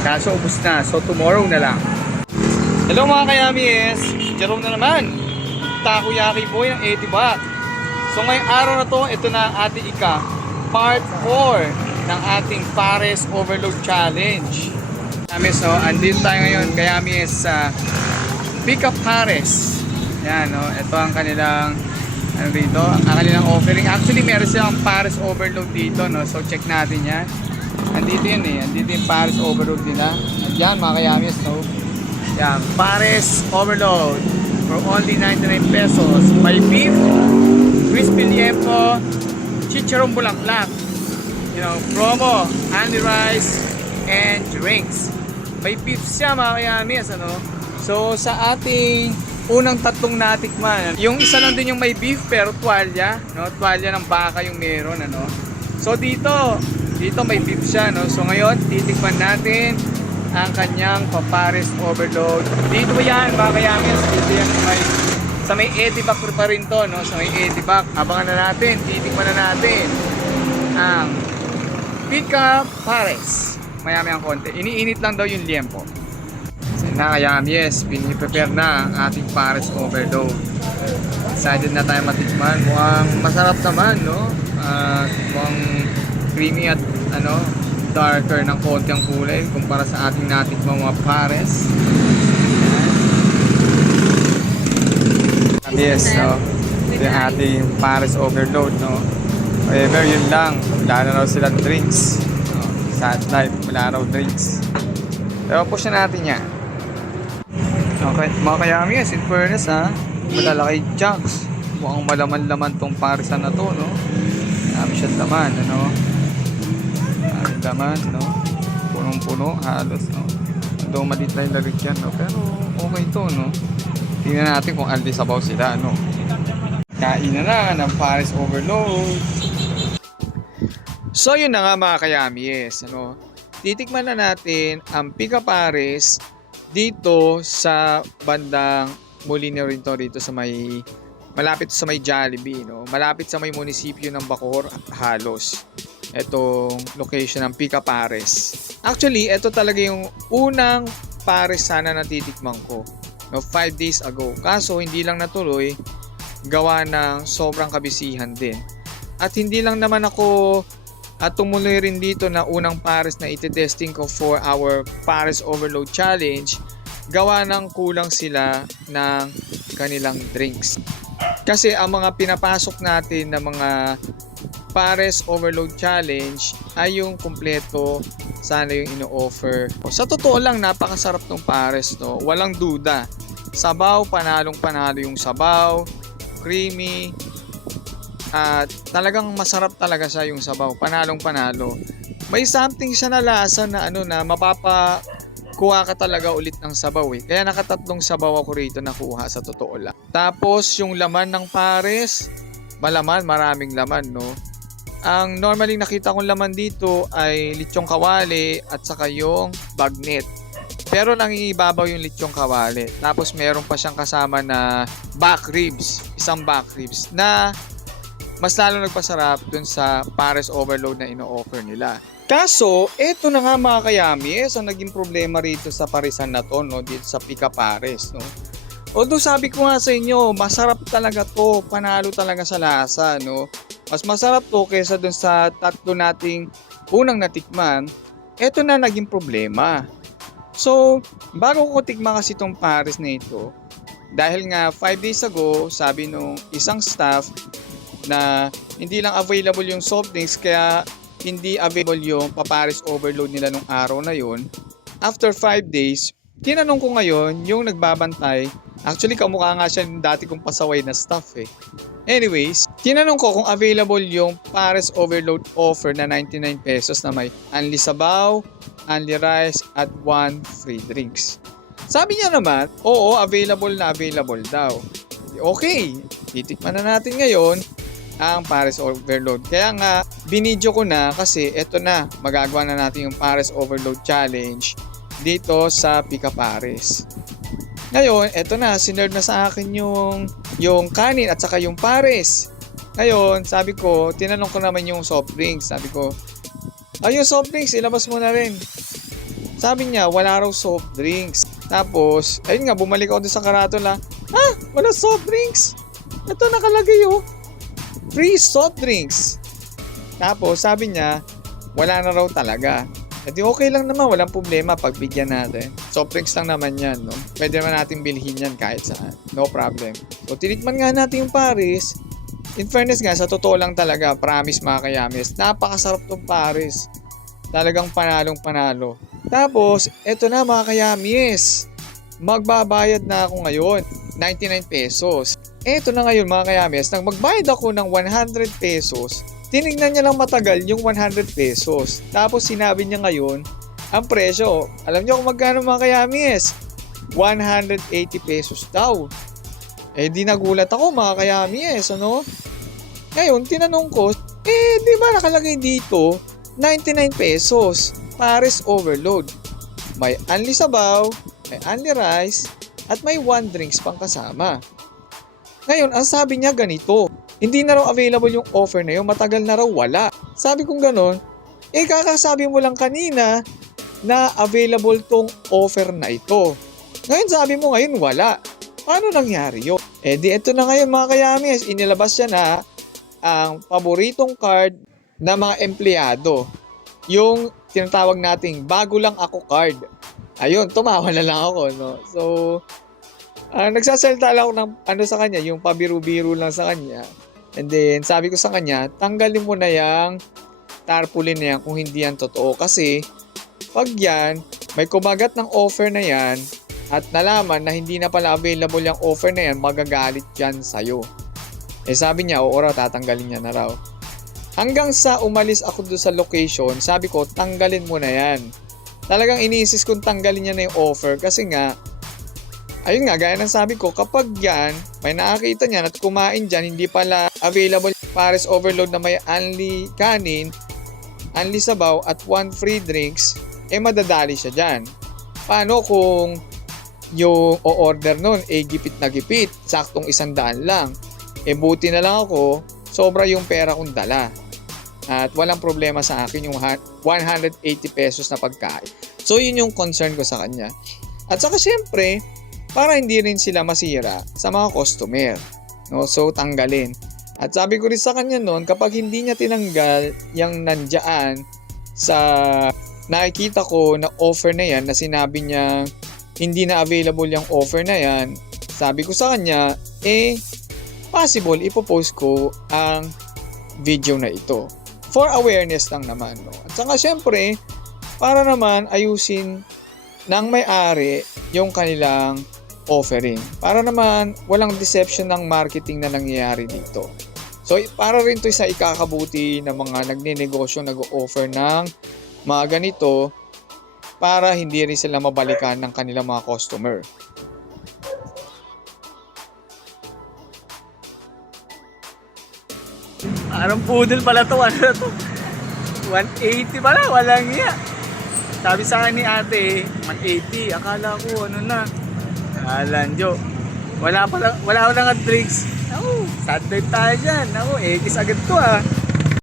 Kaso ubus na. So tomorrow na lang. Hello mga kayamis! Jerome na naman. Takoyaki boy ng 80 baht. So ngayong araw na to, ito na ang ating ika. Part 4 ng ating Pares Overload Challenge. Kayamis, so andito tayo ngayon. Kayamis sa Pick Up Pares. Yan, no? Ito ang kanilang ano dito, ang kanilang offering. Actually, meron silang Pares Overload dito, no? So check natin yan. Andito yun eh. Andito yung Pares Overload nila. Andiyan mga kayamis, no? Yan, Pares Overload for only 99 pesos. May beef, crispy liempo, chicharong bulaklak. You know, promo, Andy rice, and drinks. May beef siya mga kayamis, ano? So, sa ating unang tatlong natikman, yung isa lang din yung may beef pero tuwalya, no? Tuwalya ng baka yung meron, ano? So, dito, dito may beef siya, no? So, ngayon, titikman natin ang kanyang papares overload. Dito yan, mga kayamis. Dito yan sa may, sa may Edibac pa rin to, no? Sa may Edibac. Abangan na natin, titikman na natin ang Pika Pares. Mayami ang konti. Iniinit lang daw yung liempo. So, na kayamis, piniprepare na ang ating Pares overload. Excited na tayo matikman. Mukhang masarap naman, no? Ah, mukhang creamy at ano, darker ng konti ang kulay kumpara sa ating natikmang mga pares. Yes, so ito yung ating pares overload, no? However, yun lang. Wala na raw silang drinks. No? Sad life, wala raw drinks. Pero push na natin yan. Okay, mga kayami yes, in fairness ha, malalaki chunks. Mukhang malaman-laman tong parisan na to, no? Marami siyang laman, ano? Laman, no? Punong-puno, halos, no? Although maliit na yung lalagyan, no? Pero okay to, no? Tingnan natin kung aldi sabaw sila, no? Kain na na ng Paris Overload. So yun na nga mga kayamis, ano? Titikman na natin ang Pika Paris dito sa bandang Molina rin to dito sa may malapit sa may Jollibee, no? Malapit sa may munisipyo ng Bacoor halos. Etong location ng Pika Pares. Actually, ito talaga yung unang pares sana na titikman ko. No, 5 days ago. Kaso hindi lang natuloy gawa ng sobrang kabisihan din. At hindi lang naman ako at tumuloy rin dito na unang pares na iti-testing ko for our Pares Overload Challenge gawa ng kulang sila ng kanilang drinks. Kasi ang mga pinapasok natin na mga Pares Overload Challenge ay yung kumpleto sana yung ino-offer. Sa totoo lang, napakasarap ng Pares, no? Walang duda. Sabaw, panalong panalo yung sabaw, creamy, at talagang masarap talaga siya yung sabaw. Panalong panalo. May something siya na lasa na ano na mapapa kuha ka talaga ulit ng sabaw eh. Kaya nakatatlong sabaw ako rito nakuha sa totoo lang. Tapos yung laman ng pares, malaman, maraming laman no. Ang normally nakita kong laman dito ay lechong kawali at saka yung bagnet. Pero nangingibabaw yung lechong kawali. Tapos meron pa siyang kasama na back ribs, isang back ribs na mas lalo nagpasarap dun sa Pares Overload na ino-offer nila. Kaso, eto na nga mga kayamis, ang naging problema rito sa parisan na to, no, dito sa Pika Pares, no. Although sabi ko nga sa inyo, masarap talaga to, panalo talaga sa lasa, no. Mas masarap to kaysa dun sa tatlo nating unang natikman, eto na naging problema. So, bago ko tikman kasi itong Pares na ito, dahil nga 5 days ago, sabi nung isang staff na hindi lang available yung soft drinks kaya hindi available yung papares overload nila nung araw na yun. After 5 days, tinanong ko ngayon yung nagbabantay. Actually, kamukha nga siya yung dati kong pasaway na staff eh. Anyways, tinanong ko kung available yung Pares Overload offer na 99 pesos na may only sabaw, only rice, at one free drinks. Sabi niya naman, oo, available na available daw. Okay, titikman na natin ngayon ang Pares Overload. Kaya nga, binidyo ko na kasi eto na, magagawa na natin yung Pares Overload Challenge dito sa Pika Pares. Ngayon, eto na, sinerve na sa akin yung, yung kanin at saka yung pares. Ngayon, sabi ko, tinanong ko naman yung soft drinks. Sabi ko, ay yung soft drinks, ilabas mo na rin. sabi niya, wala raw soft drinks. Tapos, ayun nga, bumalik ako doon sa karatula. Ah, wala soft drinks. Ito nakalagay oh. Free soft drinks. Tapos, sabi niya, wala na raw talaga. Di okay lang naman, walang problema pagbigyan natin. Soft drinks lang naman yan, no? Pwede naman natin bilhin yan kahit saan. No problem. So, tinikman nga natin yung Paris. In fairness nga, sa totoo lang talaga, promise mga kayamis, napakasarap tong Paris. Talagang panalong panalo. Tapos, eto na mga kayamis. Magbabayad na ako ngayon. 99 pesos. Eto na ngayon mga kayamis, nang magbayad ako ng 100 pesos, tinignan niya lang matagal yung 100 pesos. Tapos sinabi niya ngayon, ang presyo, alam niyo kung magkano mga kayamis? 180 pesos daw. Eh di nagulat ako mga kayamis, ano? Ngayon, tinanong ko, eh di ba nakalagay dito 99 pesos, Pares overload. May only sabaw, may only rice, at may one drinks pang kasama. Ngayon, ang sabi niya ganito, hindi na raw available yung offer na yun, matagal na raw wala. Sabi kong ganon, eh kakasabi mo lang kanina na available tong offer na ito. Ngayon sabi mo ngayon wala. Paano nangyari yun? Eh di ito na ngayon mga kayamis, inilabas siya na ang paboritong card ng mga empleyado. Yung tinatawag nating bago lang ako card. Ayun, tumawa na lang ako, no? So, ah nagsasalita lang ako ng ano sa kanya, yung pabiru-biro lang sa kanya. And then, sabi ko sa kanya, tanggalin mo na yung tarpaulin na yan kung hindi yan totoo. Kasi, pag yan, may kumagat ng offer na yan, at nalaman na hindi na pala available yung offer na yan, magagalit yan sa'yo. Eh sabi niya, oo raw, tatanggalin niya na raw. Hanggang sa umalis ako doon sa location, sabi ko, tanggalin mo na yan. Talagang iniisis kong tanggalin niya na yung offer kasi nga, ayun nga, gaya ng sabi ko, kapag yan, may nakakita niyan at kumain dyan, hindi pala available Paris Overload na may only kanin, only sabaw at one free drinks, eh madadali siya dyan. Paano kung yung o-order nun, eh gipit na gipit, saktong isang daan lang. Eh buti na lang ako, sobra yung pera kong dala. At walang problema sa akin yung ha- 180 pesos na pagkain. So yun yung concern ko sa kanya. At saka syempre, para hindi rin sila masira sa mga customer. No? So tanggalin. At sabi ko rin sa kanya noon, kapag hindi niya tinanggal yung nandyan sa nakikita ko na offer na yan, na sinabi niya hindi na available yung offer na yan, sabi ko sa kanya, eh, possible ipopost ko ang video na ito. For awareness lang naman. No? At saka syempre, para naman ayusin ng may-ari yung kanilang offering. Para naman walang deception ng marketing na nangyayari dito. So, para rin to sa ikakabuti ng mga nagnenegosyo, nag-offer ng mga ganito para hindi rin sila mabalikan ng kanilang mga customer. Parang poodle pala to, ano to? 180 pala, walang iya. Sabi sa akin ni ate, 180. Akala ko, ano na. Alanjo. Wala pa lang, wala lang ang drinks. Ako, trip tayo dyan. Ako, ekis agad to ah.